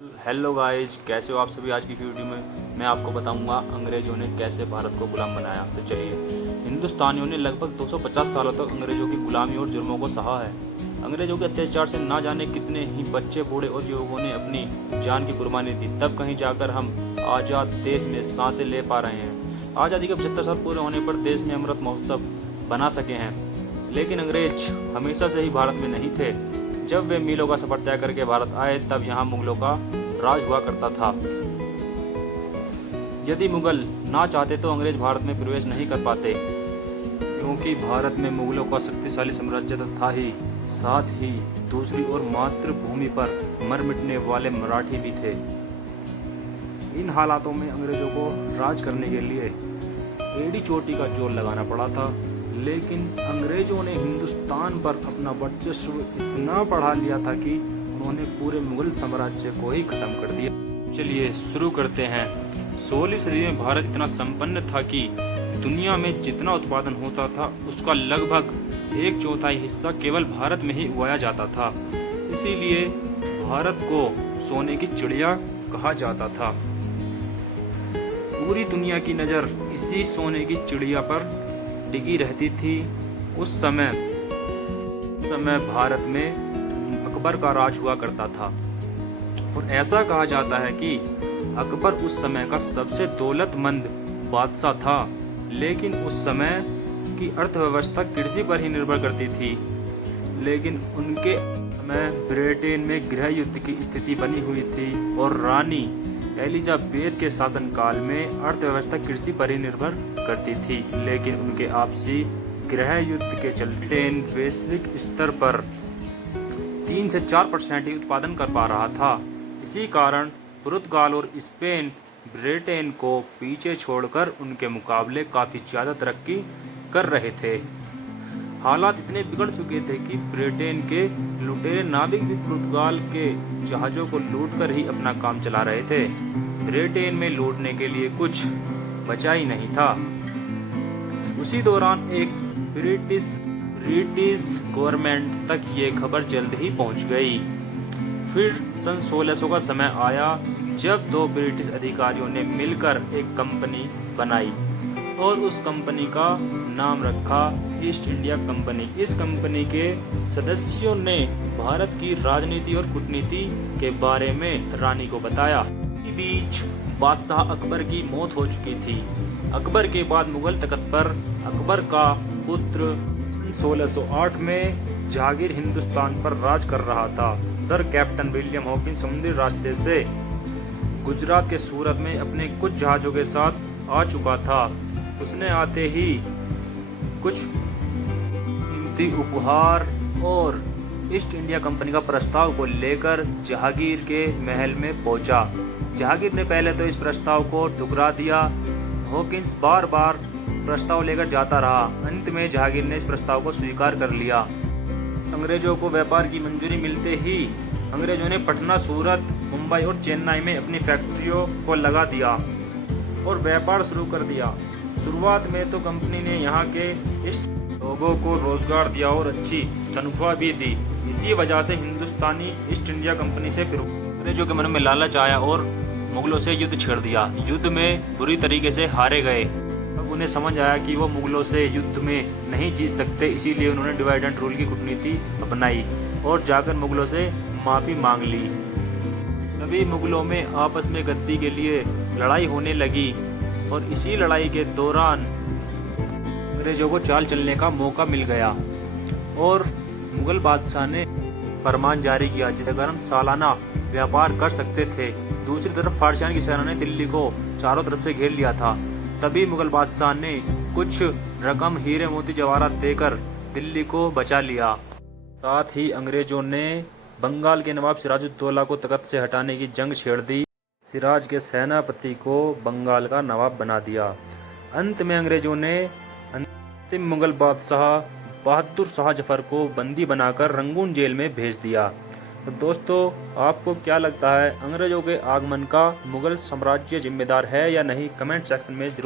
Hello guys, कैसे हो आप सभी। आज की वीडियो में मैं आपको बताऊंगा अंग्रेज़ों ने कैसे भारत को गुलाम बनाया। तो चलिए, हिंदुस्तानियों ने लगभग 250 सालों तक अंग्रेज़ों की गुलामी और जुर्मों को सहा है। अंग्रेज़ों के अत्याचार से ना जाने कितने ही बच्चे, बूढ़े और युवकों ने अपनी जान की कुर्बानी दी। तब कहीं जाकर हम आज़ाद देश में सांसें ले पा रहे हैं। आज़ादी के 75 साल पूरे होने पर देश में अमृत महोत्सव बना सके हैं। लेकिन अंग्रेज हमेशा से ही भारत में नहीं थे। जब वे मीलों का सफर तय करके भारत आए, तब यहाँ मुगलों का राज हुआ करता था। यदि मुगल ना चाहते तो अंग्रेज भारत में प्रवेश नहीं कर पाते, क्योंकि भारत में मुगलों का शक्तिशाली साम्राज्य तो था ही, साथ ही दूसरी ओर मातृभूमि पर मर मिटने वाले मराठी भी थे। इन हालातों में अंग्रेजों को राज करने के लिए एड़ी चोटी का जोर लगाना पड़ा था। लेकिन अंग्रेजों ने हिंदुस्तान पर अपना वर्चस्व इतना बढ़ा लिया था कि उन्होंने पूरे मुगल साम्राज्य को ही खत्म कर दिया। चलिए शुरू करते हैं। 16वीं सदी में भारत इतना संपन्न था कि दुनिया में जितना उत्पादन होता था उसका लगभग 1/4 हिस्सा केवल भारत में ही उगाया जाता था। इसीलिए भारत को सोने की चिड़िया कहा जाता था। पूरी दुनिया की नज़र इसी सोने की चिड़िया पर टिकी रहती थी। उस समय भारत में अकबर का राज हुआ करता था, और ऐसा कहा जाता है कि अकबर उस समय का सबसे दौलतमंद बादशाह था। लेकिन उस समय की अर्थव्यवस्था कृषि पर ही निर्भर करती थी। लेकिन उनके समय ब्रिटेन में गृह युद्ध की स्थिति बनी हुई थी, और रानी एलिजाबेथ के शासनकाल में अर्थव्यवस्था कृषि पर ही निर्भर करती थी। लेकिन उनके आपसी गृह युद्ध के चलते ब्रिटेन वैश्विक स्तर पर 3 से 4% ही उत्पादन कर पा रहा था। इसी कारण पुर्तगाल और स्पेन ब्रिटेन को पीछे छोड़कर उनके मुकाबले काफ़ी ज़्यादा तरक्की कर रहे थे। हालात इतने बिगड़ चुके थे कि ब्रिटेन के लुटेरे नाविक भी पुर्तगाल के जहाज़ों को लूटकर ही अपना काम चला रहे थे। ब्रिटेन में लूटने के लिए कुछ बचा ही नहीं था। उसी दौरान एक ब्रिटिश गवर्नमेंट तक ये खबर जल्द ही पहुंच गई। फिर सन 1600 का समय आया, जब 2 ब्रिटिश अधिकारियों ने मिलकर एक कंपनी बनाई और उस कंपनी का नाम रखा ईस्ट इंडिया कंपनी। इस कंपनी के सदस्यों ने भारत की राजनीति और कूटनीति के बारे में रानी को बताया। इसी बीच बादशाह अकबर की मौत हो चुकी थी। अकबर के बाद मुगल तख्त पर अकबर का पुत्र 1608 में जहांगीर हिंदुस्तान पर राज कर रहा था। उधर कैप्टन विलियम हॉकिंस समुद्री रास्ते से गुजरात के सूरत में अपने कुछ जहाज़ों के साथ आ चुका था। उसने आते ही कुछ कीमती उपहार और ईस्ट इंडिया कंपनी का प्रस्ताव को लेकर जहांगीर के महल में पहुंचा। जहांगीर ने पहले तो इस प्रस्ताव को ठुकरा दिया। हॉकिंस बार बार प्रस्ताव लेकर जाता रहा। अंत में जहांगीर ने इस प्रस्ताव को स्वीकार कर लिया। अंग्रेजों को व्यापार की मंजूरी मिलते ही अंग्रेजों ने पटना, सूरत, मुंबई और चेन्नई में अपनी फैक्ट्रियों को लगा दिया और व्यापार शुरू कर दिया। शुरुआत में तो कंपनी ने यहाँ के लोगों को रोजगार दिया और अच्छी तनख्वाह भी दी। इसी वजह से हिंदुस्तानी ईस्ट इंडिया कंपनी से अंग्रेजों के मन में लालच आया और मुगलों से युद्ध छेड़ दिया। युद्ध में बुरी तरीके से हारे गए। अब उन्हें समझ आया कि वो मुगलों से युद्ध में नहीं जीत सकते। इसीलिए उन्होंने डिवाइड एंड रूल की कूटनीति अपनाई और जाकर मुगलों से माफ़ी मांग ली। तभी मुगलों में आपस में गद्दी के लिए लड़ाई होने लगी, और इसी लड़ाई के दौरान अंग्रेजों को चाल चलने का मौका मिल गया और मुगल बादशाह ने फरमान जारी किया, जिसके कारण हम सालाना व्यापार कर सकते थे। दूसरी तरफ फारसियान की सेना ने दिल्ली को चारों तरफ से घेर लिया था। तभी मुगल बादशाह ने कुछ रकम हीरे मोती जवाहरात देकर दिल्ली को बचा लिया। साथ ही अंग्रेजों ने बंगाल के नवाब सिराजुद्दौला को तख्त से हटाने की जंग छेड़ दी। सिराज के सेनापति को बंगाल का नवाब बना दिया। अंत में अंग्रेजों ने अंतिम मुगल बादशाह बहादुर शाह जफर को बंदी बनाकर रंगून जेल में भेज दिया। तो दोस्तों, आपको क्या लगता है, अंग्रेजों के आगमन का मुगल साम्राज्य जिम्मेदार है या नहीं? कमेंट सेक्शन में जरूर